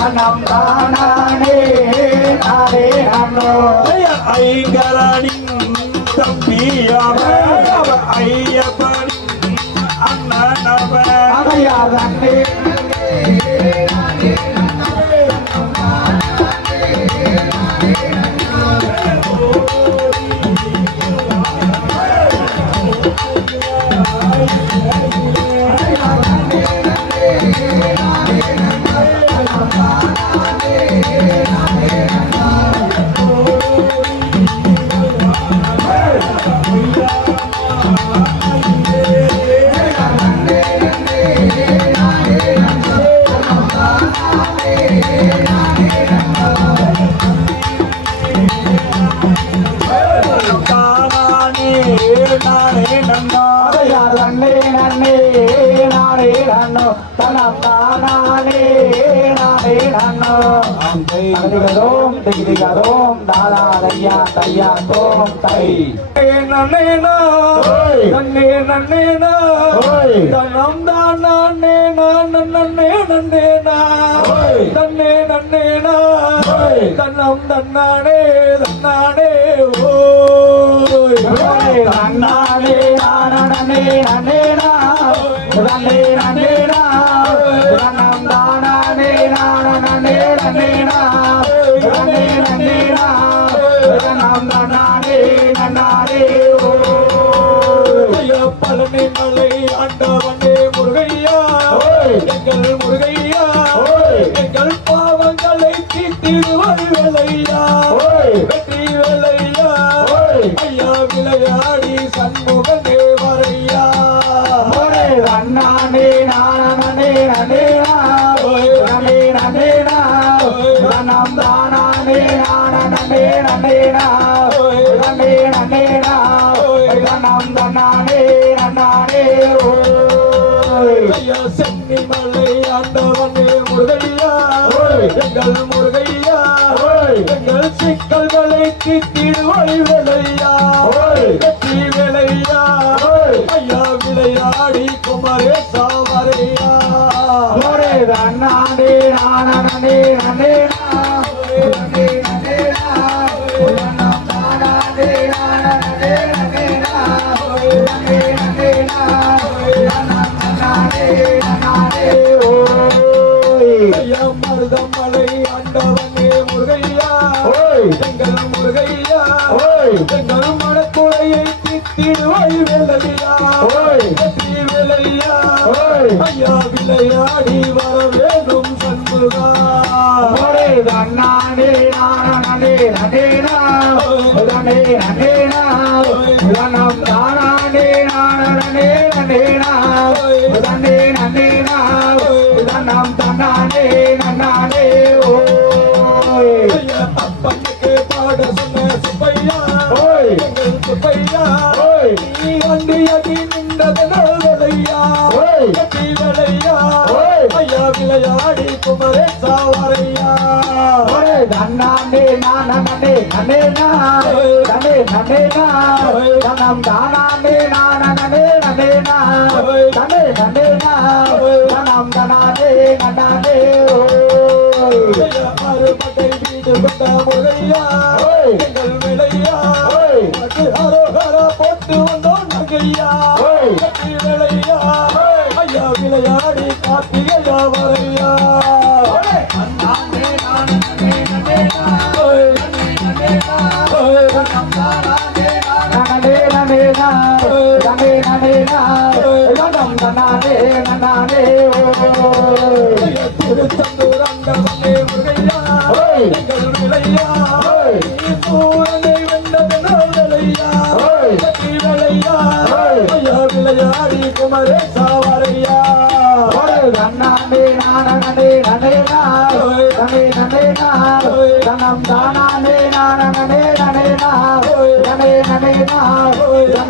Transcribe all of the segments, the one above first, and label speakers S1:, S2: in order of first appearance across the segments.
S1: தன்னம் தானே நானே நன்னோ
S2: ஐங்கரனின் தம்பியவன் அவன் ஐயப்பனின் அண்ணனவன்
S1: அவையார் தகுதிகதோம் திகிதிகதோம் தாதா தையா தையா தோம் தை
S2: நன்னேனா. நன்னே நன்னேனா. தனம் தான் நானே நான் நன்னே நன்னேனா. தன்னே நன்னேனா
S1: ஓய்.
S2: தன்னம் தன்னானே தன்னானே ஓய்
S1: தன்னானே நானே நன்னே நா நன்னே நன்னே நா தனம் தானே நானே நன்னே
S2: ஆண்டவனே முருகையா எங்கள் முருகையா எங்கள் பாவங்களை தீர்த்திடுவாய் வேலையா வெற்றி வேலையா ஐயா விளையாடி சண்முக ஆண்டவனே முருகையா. எங்கள் முருகையா. எங்கள் சிக்கல்களை தீர்த்திடுவாய் வேலையா
S1: நனே நனே நா ரனம் தானே நானே நனே நா நனே நனே நா ரனம் தானே நன்னானே ஓய்.
S2: அப்பனுக்கு பாட சொன்ன சுப்பையா.
S1: ஓய்.
S2: எங்கள் சுப்பையா.
S1: ஓய்.
S2: நீ வண்டி அடி நின்றதனால் வேலையா
S1: ஓய்.
S2: வெற்றி வேலையா.
S1: ஓய்.
S2: ஐயா விளையாடி குமரேசா வரையா.
S1: ஓரே ரன்னானே நானே நனே நா நனே நனே நா ரனம் தானே நானே நனே நா நனே நனே நா ரனம்
S2: ஐயா வீடு கொண்ட எங்கள் போட்டு வந்தோம் நகையா ஐயா விளையாடி கார்த்திகையா வரையா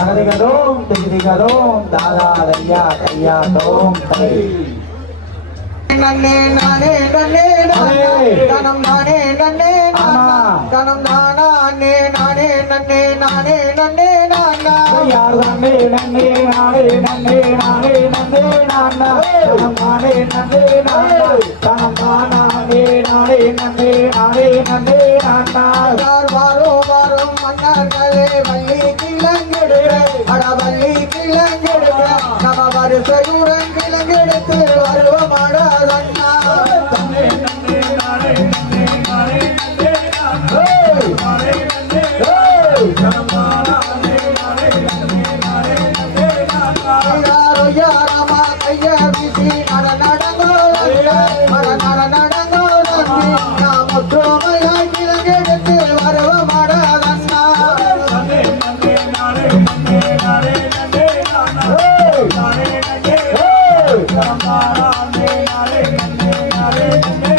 S1: தகதிகதோம் திகதிகதோம் தையா தோம் தை
S3: நன்னே நானே நன்னே நானே தனம் நானே நன்னே நானா
S1: தனம் நானா நானே நானே நன்னே நானே நன்னே நானா
S3: யார் நன்னே
S1: நன்னே நானே நன்னே நானே நன்னே நானா தனம் நானே நன்னே நானா தனம் நானா நானே நானே நன்னே நானே
S3: நன்னே
S1: హరే హరే హరే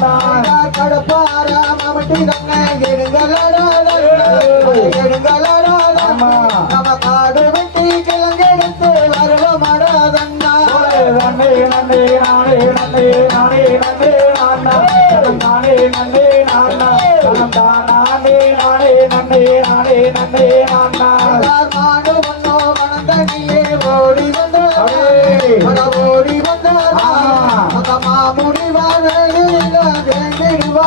S3: கடப்பாரா மாமட்டி நாங்க எடுங்களடா எடுங்களடா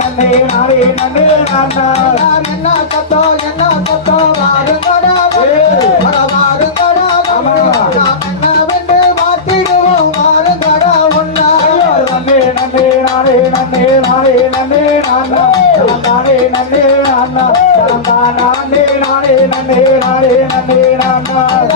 S1: நன்னே நானே நன்னே நானா
S3: என்ன சத்தோ என்ன சத்தோ வாருங்கடா வர வாருங்கடா. நாம் என்னவென்று மாற்றிடுவோம் வாருங்கடா உன்னா.
S1: நன்னே நன்னே நானே நன்னே நானே நன்னே நானா தானே நன்னே நானா தானே நானே நன்னே நானே நன்னே நானா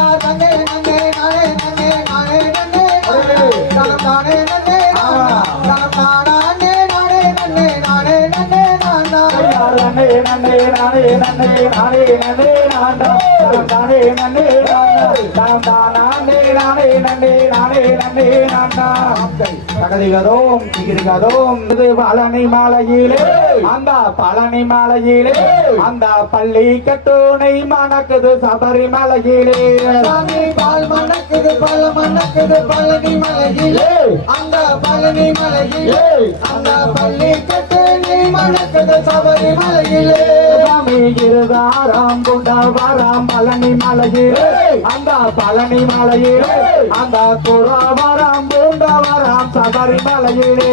S3: நன்னே நானே நன்னே நானா தனம் தானே நன்னே நானா
S1: தனம் தானே நானே நன்னே நானே நன்னே நானா தகதிகதோம் திகிரிகதோம் இது பழனி மாலையிலே அந்த பழனி மாலையிலே அந்த பள்ளி கட்டோனை மணக்குது சபரிமலையிலே.
S3: சாமி பால் மணக்குது பல மணக்குது பழனி மலையிலே அந்த பழனி மலையிலே அந்த பள்ளி கட்டு நீ மணக்குது சபரி மலையிலே
S1: சாமி இருதாராம் குண்டவராம் பழனி மலையிலே அந்த பழனி மலையிலே அந்த குறவராம் குண்டவராம் சபரிமலையிலே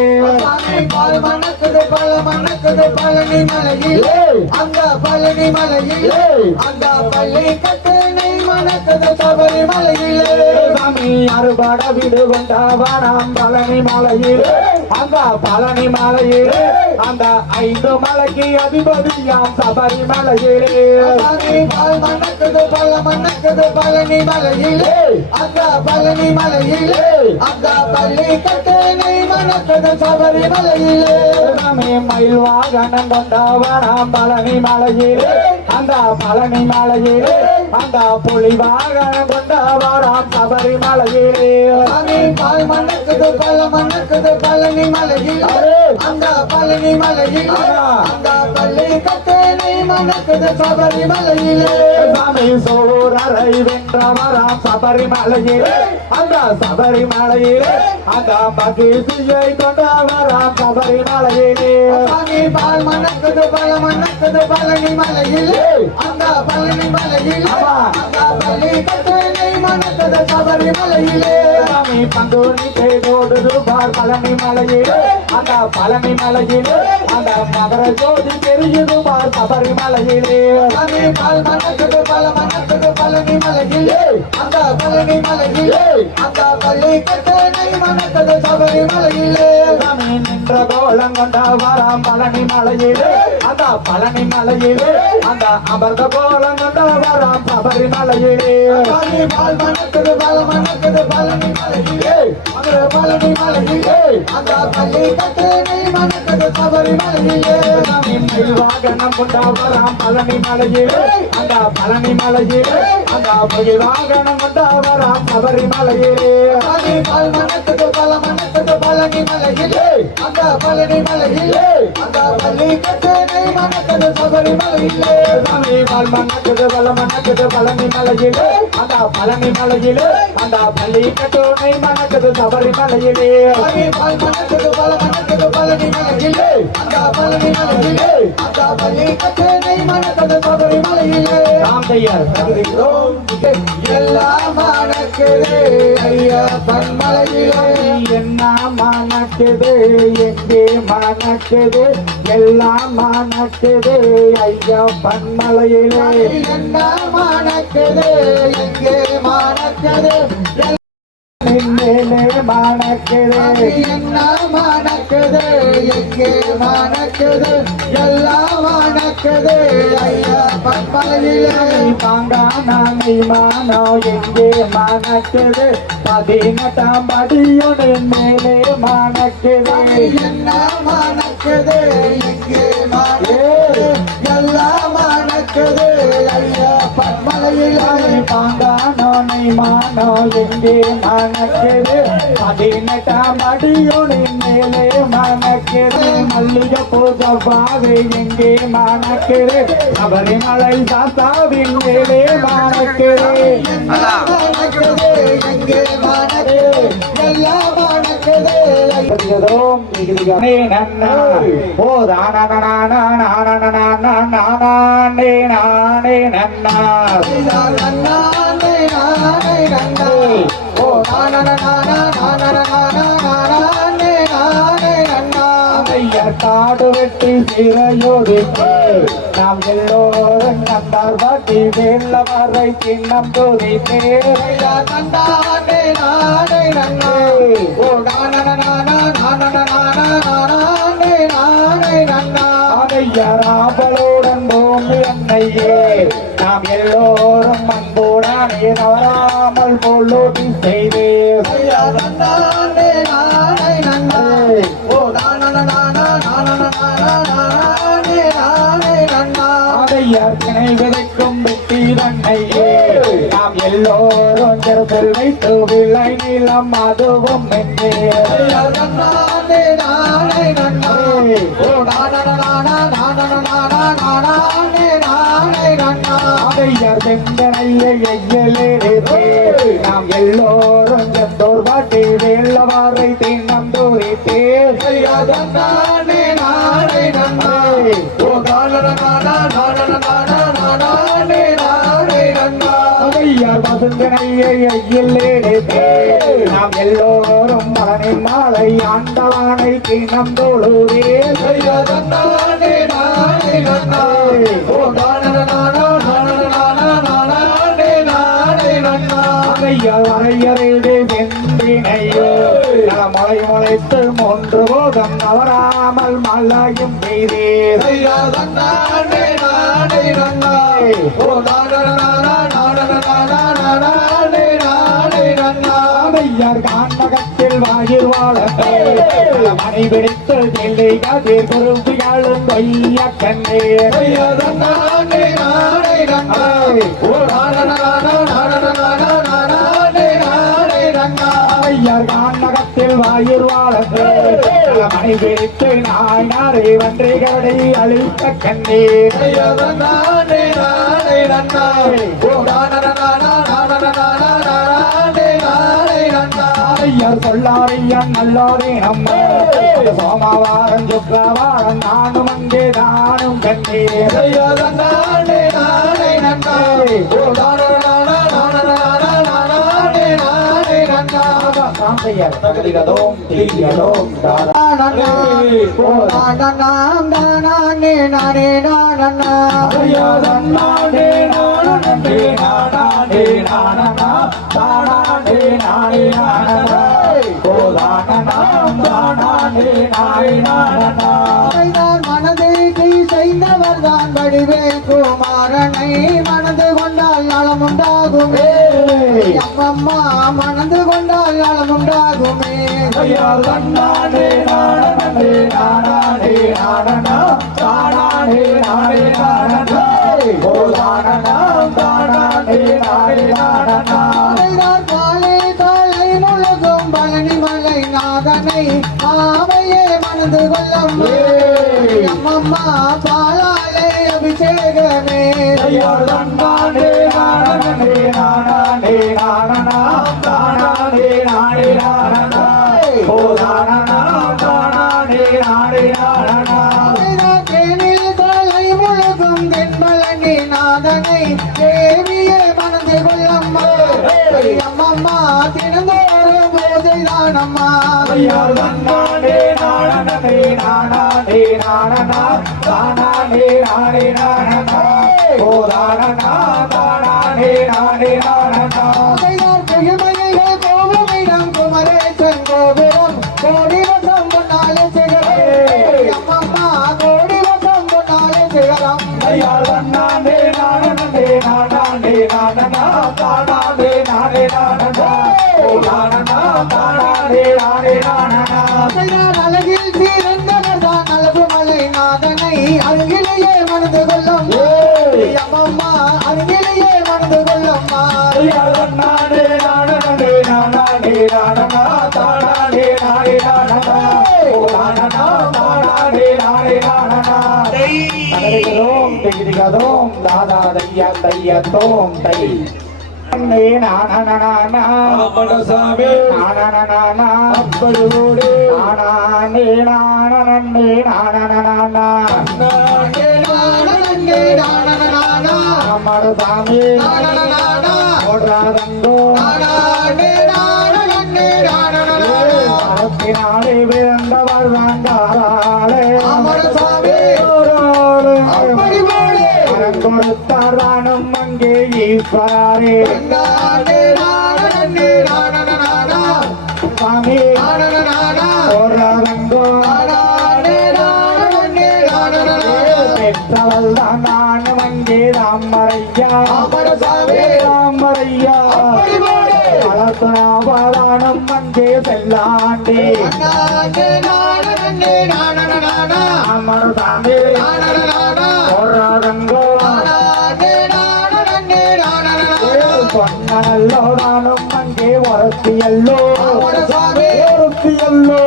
S3: பால் மணக்குது பல மணக்குது பழனி மலையிலே அந்த பழனி மலையிலே அந்த பள்ளி கட்டு நீ மணக்குது சபரி மலையிலே
S1: சாமி அறுபட விடு கொண்டவராம் பழனி மலையிலே அந்த பழனி மலையிலே அந்த ஐந்து மலைக்கு அதிபதியாம் சபரிமலையிலே.
S3: சாமி பால் மணக்குது பல மணக்குது பழனி மலையிலே. அந்த பழனி மலையிலே. அந்த பள்ளி கட்டு நெய் மணக்குது சபரி மலையிலே
S1: சாமி மயில் வாகனம் கொண்டவனாம் பழனி மலையிலே. அந்த பழனி மலையிலே. அந்த புலி வாகனம் கொண்டவராம் சபரிமலையிலே.
S3: சாமி பால் மணக்குது பல மணக்குது பழனி மலையிலே. அந்த பழனி மலையிலே அந்த பள்ளி கட்டு நெய் மணக்குது சபரி மலையிலே
S1: சாமி சோழரை வென்றவராம் சபரிமலையிலே. அந்த சபரிமலையிலே. அந்த மகிழ்ச்சியை கொண்டவராம் சபரிமலையிலே.
S3: சாமி பால் மணக்குது பல மணக்குது பழனி மலையிலே. அந்த பழனி மலையிலே. அந்த பள்ளி கட்டு நெய் மணக்குது சபரி மலையிலே
S1: சாமி பங்குனி தேடோடு ரூபார் பழனி மலையிலே. அந்த பழனி மலையிலே. அந்த மகர ஜோதி தெரியுதுபார் சபரிமலையிலே.
S3: சாமி பால் மணக்குது பல மணக்குது பழனி மலையிலே. அந்த பழனி மலையிலே. அந்த பள்ளி கட்டு நெய் சபரி மலையிலே.
S1: சாமி நின்ற கோலம் கொண்டவராம் பழனி மலையிலே. அந்த பழனி மலையிலே. அந்த அமர்ந்த கோலம் கொண்டவராம் சபரிமலையிலே
S3: சாமி பால் மணக்குது பல மணக்குது பழனி மலையிலே. அந்த பழனி மலையிலே. அந்த பள்ளி கட்டு நெய் சபரி மலையிலே.
S1: சாமி மயில் வாகனம் கொண்டவராம் பழனி மலையிலே அந்த பழனி மலையிலே அந்த மயில் வாகனம் கொண்டவராம் சபரிமலையிலே
S3: சாமி பால் மணக்குது பல மணக்குது பழனி மலையிலே அந்த பழனி மலையிலே அந்த பள்ளி கட்டு மணக்குது சபரி மலையிலே.
S1: சாமி பால் மணக்குது பல மணக்குது பழனி மலையிலே அந்த பழனி மலையிலே அந்த பள்ளி கட்டோனை மணக்குது சபரிமலையிலே
S3: சாமி பால் மணக்குது பல மணக்குது பழனி மலையிலே அந்த பழனி மலையிலே அந்த பள்ளி கட்டு எல்லாம் மணக்குது ஐயப்பன் மலையிலே
S1: என்ன மணக்குது எங்கே மணக்குது எல்லாம் மணக்குது ஐயா பன்மலையிலே.
S3: என்ன மணக்குது எங்கே மணக்குது?
S1: மேலே மணக்குது
S3: என்ன மணக்குது எங்கே மணக்குது எல்லாம் மணக்குது ஐயப்பன் மலையிலே
S1: பாங்கானி மானோ எங்கே மணக்குது பதினெட்டாம் மேலே மணக்குது
S3: என்ன மணக்குது எங்கே மணக்குது எல்லாம் மணக்குது ஐயப்பன் மலையிலே
S1: பாங்கானோனை மானோ எங்கே மணக்குது பதினெட்டாம் அடியுடன் மேலே மணக்குது மல்லிக பூஜை பாதை எங்கே மணக்குது சபரிமலை சாத்தாவின் மேலே மணக்குது
S3: எங்கே மணக்குது எல்லாம் மணக்குது
S1: ஓ தான நானே நானே நன்னா
S3: நானே
S1: காடு வெட்டி சிறையோடு நாம் எல்லோரும் கண்டார் பாட்டி வெள்ள மறை சின்னம் தோதி
S3: தேவையா நன்னானே நாடை நன்னா
S1: நாம் எல்லோரும் அன்புடனே தவறாமல்
S3: நன்னா
S1: அதையார் திணை விதைக்கும் வெட்டி தன்னையே நாம் எல்லோரும் ஜெருப்பில் வைத்து விளை நிலம் அதுவும் என்றே
S3: ஓ நான.
S1: நாம் எல்லோரும் செந்தோர் பாட்டி வெள்ளவாரை தின்னம் தூரித்தே
S3: ஐயா நன்னானே நானே நன்னா ஓ நான நான நானே நன்னா
S1: வசந்தனையை நாம் எல்லோரும் மாலை ஆண்டவானை
S3: நன்னா ஓ தன்னானே நானே நன்னா ஓ நாடனானா நாடனானா நானே நானே நன்னா
S1: ஐயர் காண்டகத்தில் வாயில் வாழ மணி பிடித்து நெல்லை கதிர் குருவிகளும் கொய்ய கண்ணே கண்ணே
S3: ஐயா தன்னானே நானே நன்னா ஓ நாடனானா நாடனானா நானே நானே நன்னா
S1: ஐயர் சொல்லாரியன் நல்லாரே நம்ம. சோமவாரம் சுக்கரவாரம் நானும் அங்கே நானும் கண்ணே
S3: ஐயா நானே மனதை செய்தவர் தான் வடிவேல் குமாரனை மனது கொண்டால் நலம் உண்டாகுமே அம்மம்மா மனது கொண்டால் நலம் உண்டாகுமே
S1: ஐயதன்னாடே நானே நானே நானனா தானாடே நானே நானனா கோதானனாம் தானாடே நானே நானனா
S3: அலைதார் காலை தலை முழுதும் பழனி மலை நாதனை ஆவையே மனது கொள்ளும் யார் வந்தானே
S1: நாடனே நானே நானனா தானானே நானே நானனா ஓ தானாடே தையா தைய தோம் தை நே நானனனானா
S3: சாமி
S1: நானனனானா
S3: அப்படியோடு
S1: நானே நானனே ஈஸ்வரரே
S3: நானே நானே
S1: சாமி
S3: நானே
S1: அங்கே ராமரையா ராமரையா வளர்த்தனாபாதானம் அங்கே செல்லாண்டே.
S3: நானே
S1: பொன்னல்லோ நானும் அங்கே ஒருத்தியல்லோ ஒருத்தியல்லோ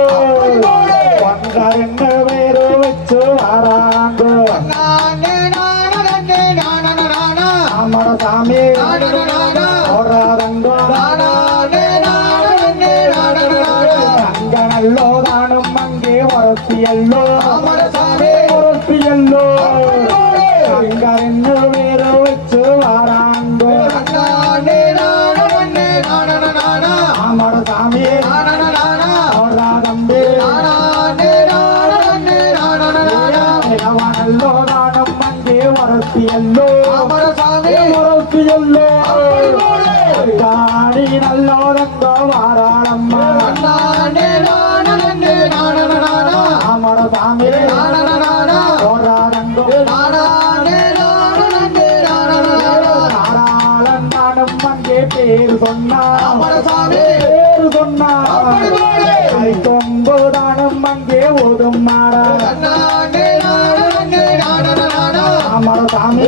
S3: நல்லோடங்கோ வாராளம்மா
S1: ராமட சாமி
S3: போராடங்கோ.
S1: நாராளன் நானும் அங்கே பேர் சொன்னா. பேர் சொன்னா.
S3: கொம்பு
S1: நானும் சாமி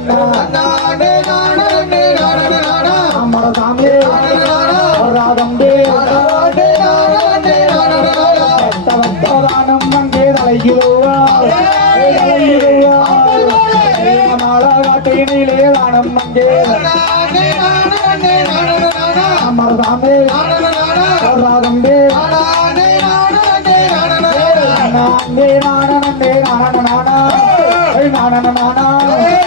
S1: இறங்கிருந்தா
S3: நானே நானே நானே நானே
S1: அமர சாமி போராடம்பே
S3: நானே நானே நானே நானா
S1: தவத்தோதானம் அங்கே தலையிடுவா தலையிடுவா மாலா
S3: நானே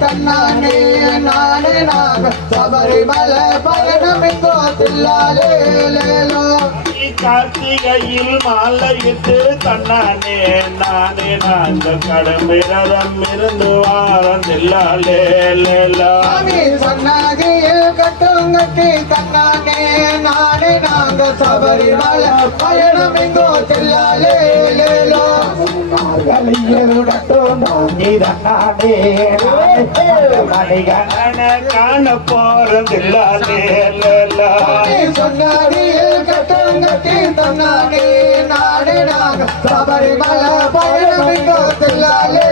S3: தன்னானே நானே நாக. சபரிமல பயணமிங்கோ தில்லாலே லேலோ.
S4: கார்த்திகையில் மாலையிட்டு தன்னானே நானே நான் நாங்கள் கடம்பிரதம் இருந்து வாரம் தில்லாலே லேலா.
S3: சாமி கட்டம் கட்டி தன்னானே நானே நாங்க சபரிமல பயணமிங்கோ தில்லாலே லேலோ.
S1: மார்கழியருடட்டும் தாங்கி தன்னானே. மணிகன்
S4: காண
S3: கட்டம் கட்டி சபரிமல தில்லாலே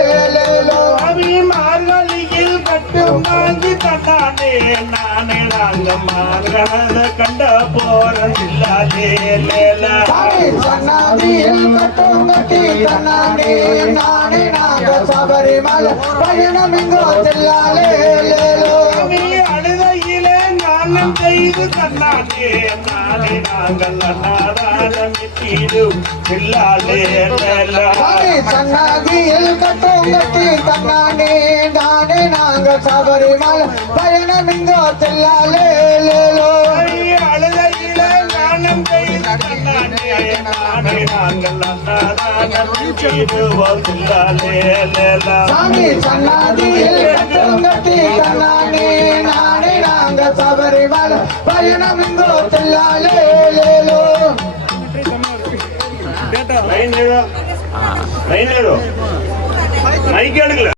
S4: வாங்கி தன்னானே நானே நாங்க மார்கழத கண்ட
S3: கட்டி தன்னானே நானே நாங்க சபரிமல பயணமிங்கோ தில்லாலே லேலோ.
S4: நீ அழுதையிலே ஞானம் செய்து தன்னானே நானே நாங்கள்
S3: சன்னாதியில் கட்டம் கட்டி தன்னானே நானே சபரிமல பயணமிங்கோ தில்லாலே லேலோ
S4: நீ அழுதையிலே லேலா.
S3: சாமி சன்னாதியில் தன்னானே நானே நாங்க Sabarimala பயணமிங்கோ Thillale லேலோ
S4: line line mic எடுக்கல.